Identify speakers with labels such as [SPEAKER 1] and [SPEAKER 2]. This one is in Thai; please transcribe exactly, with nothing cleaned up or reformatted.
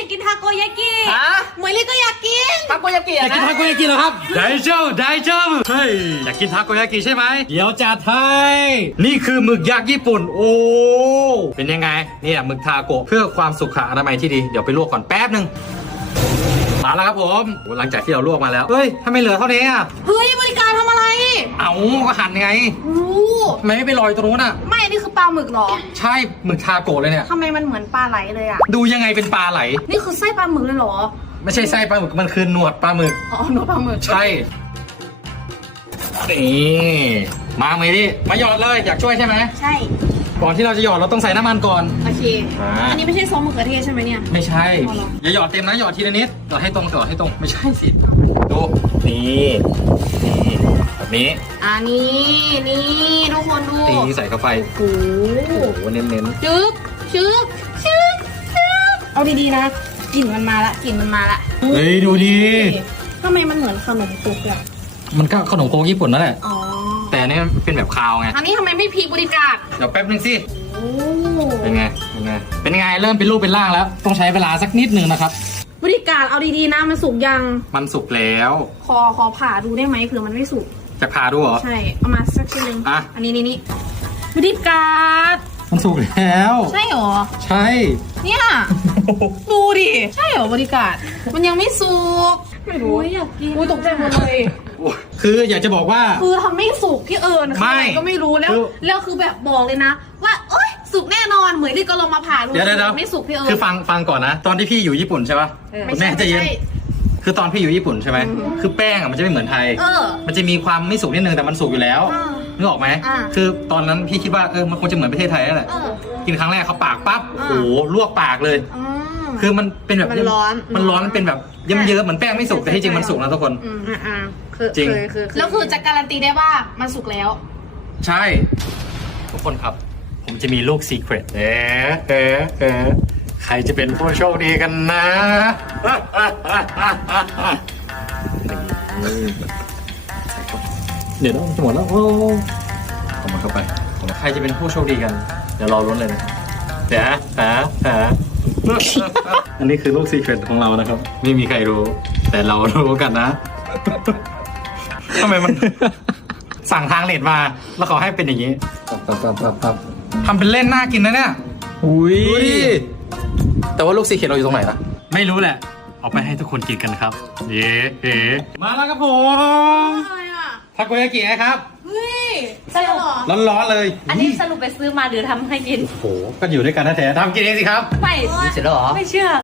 [SPEAKER 1] ากกินทาโกยากิ
[SPEAKER 2] ฮะ
[SPEAKER 1] เหมยลี่ก็อยากกิน
[SPEAKER 2] ทาโกยากิ
[SPEAKER 3] อยากกินทาโกยากิเหรอครับได้เจ้าได้เจ้าเฮ้ยอยากกินทาโกยากิใช่ไหมเดี๋ยวจัดให้นี่คือหมึกยักษ์ญี่ปุ่นโอ้เป็นยังไงเนี่ยหมึกทาโกะเพื่อความสุขอนามัยที่ดีเดี๋ยวไปลวกก่อนแป๊บนึงมาแล้วครับผมหลังจากที่เราลวกมาแล้วเฮ้ยถ้าไม่เหลือเท่านี้อ่ะ
[SPEAKER 1] เฮ้ยบริการทำอะไร
[SPEAKER 3] เอาก็หั่นไง
[SPEAKER 1] รู้
[SPEAKER 3] ทำไมไม่ไปลอยตรงนู้นอ่ะ
[SPEAKER 1] ไม่นี่คือปลาหมึกเหรอ
[SPEAKER 3] ใช่หมึกทาโกะเลยเนี่ย
[SPEAKER 1] ทำไมมันเหมือนปลาไหลเลยอ่ะ
[SPEAKER 3] ดูยังไงเป็นปลาไหล
[SPEAKER 1] นี่คือไส้ปลาหมึกเลยเหรอ
[SPEAKER 3] ไม่ใช่ไส้ปลาหมึกมันคือหนวดปลาหมึก
[SPEAKER 1] อ๋อหนูปลาหมึก
[SPEAKER 3] ใช่นี่มาไหมดิมาหยอดเลยอยากช่วยใช่ไหม
[SPEAKER 1] ใช่
[SPEAKER 3] ก่อนที่เราจะหยอดเราต้องใส่น้ำมันก่อน
[SPEAKER 1] โอเค
[SPEAKER 3] อ่า
[SPEAKER 1] อันนี้ไม่ใช่ซอสมะเขือเทศใช่ไหมเนี่ย
[SPEAKER 3] ไม่ใช่
[SPEAKER 1] อ๋อเหรอ
[SPEAKER 3] อย่าหยอดเต็มนะหยอดทีละนิดหยอดให้ตรงหยอดให้ตรงไม่ใช่สิดูนี่นี่แบบนี้
[SPEAKER 1] อันนี้นี่ทุกคนดู
[SPEAKER 3] ตีใส่เข้าไป
[SPEAKER 1] โอ้โห
[SPEAKER 3] โอ้โหเน้นเน้น
[SPEAKER 1] ชึกชึกชึกชึกเอาดีๆนะกลิ่นมันมาละกลิ่นมันมาละ
[SPEAKER 3] เฮ้ยดูดี
[SPEAKER 1] ทำไมมันเหมือนขนมครกอะ
[SPEAKER 3] มันก็ขนมโครกญี่ปุ่นนั่นแหละ
[SPEAKER 1] อ๋อ
[SPEAKER 3] แต่อันนี้เป็นแบบคาวไง
[SPEAKER 1] อันนี้ทำไมไม่พริกบริการ
[SPEAKER 3] เดี๋ยวแป๊บนึงสิ
[SPEAKER 1] โอ้
[SPEAKER 3] เป็นไงเป็นไงเป็นไงเริ่มเป็นรูปเป็นร่างแล้ว ต้องใช้เวลาสักนิดหนึ่งนะครับ
[SPEAKER 1] บริการเอาดีๆนะมันสุกยัง
[SPEAKER 3] มันสุกแล้ว
[SPEAKER 1] ขอขอผ่าดูได้ไหมเผื่อมันไม่สุก
[SPEAKER 3] จะพาดูเหรอ
[SPEAKER 1] ใช่เอามาสักชิ้นหนึง
[SPEAKER 3] อ่ะ
[SPEAKER 1] อันนี้นี่นี่บริการ
[SPEAKER 3] มันสุกแล้ว
[SPEAKER 1] ใช่เหรอ
[SPEAKER 3] ใช่
[SPEAKER 1] เนี่ยดูดิใช่เหรอบริการมันยังไม่สุกไม่รู้อยากกินอุ้ยตกใจหมดเลย
[SPEAKER 3] คืออยากจะบอกว่า
[SPEAKER 1] คือทำไม่สุกพี่เอิญ
[SPEAKER 3] ไม่
[SPEAKER 1] คืออะไรก็ไม่รู้แล้ว
[SPEAKER 3] คือ
[SPEAKER 1] แล้วคือแบบบอกเลยนะ ว่าเอ้ยสุกแน่นอนเหมือนที่ก็ลงมาผ่าดู
[SPEAKER 3] เดี๋ยวเดี๋ยวเดี๋ยว
[SPEAKER 1] ไม่สุกพี่เอิญ
[SPEAKER 3] คือฟังฟังก่อนนะ ตอนที่พี่อยู่ญี่ปุ่นใช่ป่ะ
[SPEAKER 1] เออ
[SPEAKER 3] คุณแม่ใจะเย็น
[SPEAKER 1] ไม่ใช่
[SPEAKER 3] คือตอนพี่อยู่ญี่ปุ่นใช่ไหม
[SPEAKER 1] อืม
[SPEAKER 3] คือแป้งอ่ะมันจะไม่เหมือนไทย
[SPEAKER 1] เออ
[SPEAKER 3] มันจะมีความไม่สุกนิดนึงแต่มันสุกอยู่แล้ว
[SPEAKER 1] อ่า
[SPEAKER 3] นึกออกไหม
[SPEAKER 1] อ่า
[SPEAKER 3] คือตอนนั้นพี่คิดว่าเออมันคงจะเหมือนประเทศไทยนั่นแหละ
[SPEAKER 1] เออ
[SPEAKER 3] กินครั้งแรกเขาปากปั๊บ
[SPEAKER 1] อ่า
[SPEAKER 3] โอ้โหลวกปากเลย
[SPEAKER 1] อืม
[SPEAKER 3] คือมันเป็นแบบ
[SPEAKER 1] มันร้อน
[SPEAKER 3] มันร้อนมันเป็นแบบเยิ้มๆเหมือนแป้งไม่สุกแต่ที่จริงมันสุกนะทุกคน
[SPEAKER 1] อืมอ่าอ่าคือ
[SPEAKER 3] จริง
[SPEAKER 1] คือคือแล้วคือจะการันตีได้ว่ามันสุกแล้ว
[SPEAKER 3] ใช่ ทุกคนครับ ผมจะมีลูกซีเครตเอ๊ะเอ๊ะเอ๊ะใครจะเป็นผู้โชคดีกันนะเดี๋ยวต้องจะหมดแล้วโอ้เอามาเข้าไปใครจะเป็นผู้โชคดีกัน เดี๋ยวรอรุ้นเลยนะเดี๋ยวฮะฮะฮะอันนี้คือลูกซีเครตของเรานะครับ ไม่มีใครรู้ แต่เรารู้กันนะทำไมมัน สั่งทางเลทมา แล้วเขาให้เป็นอย่างนี้ปั๊บปั๊บปั๊บปั๊บทำเป็นเล่นน่ากินนะเนี่ย
[SPEAKER 2] อุ้ย
[SPEAKER 3] ดูดิแต่ว่าลูกซีเครตเราอยู่ตรงไหนล่ะ ไม่รู้แหละ เอาไปให้ทุกคนกินกันครับ เย้เย้มาแล้วครับผม
[SPEAKER 1] อะไรอ่ะ
[SPEAKER 3] ทาโกยากินะครับ
[SPEAKER 1] เฮ้ยใช่เหรอ
[SPEAKER 3] ร้อนๆเลย
[SPEAKER 4] อันนี้สรุปไปซื้อมาหรือทำให้กิน
[SPEAKER 3] โอ้โห ก็อยู่ด้วยกันนะแท้ๆทำกินเองสิครับ
[SPEAKER 4] ไม่
[SPEAKER 2] เสร็จแล้วเหรอ
[SPEAKER 4] ไม่เชื่อ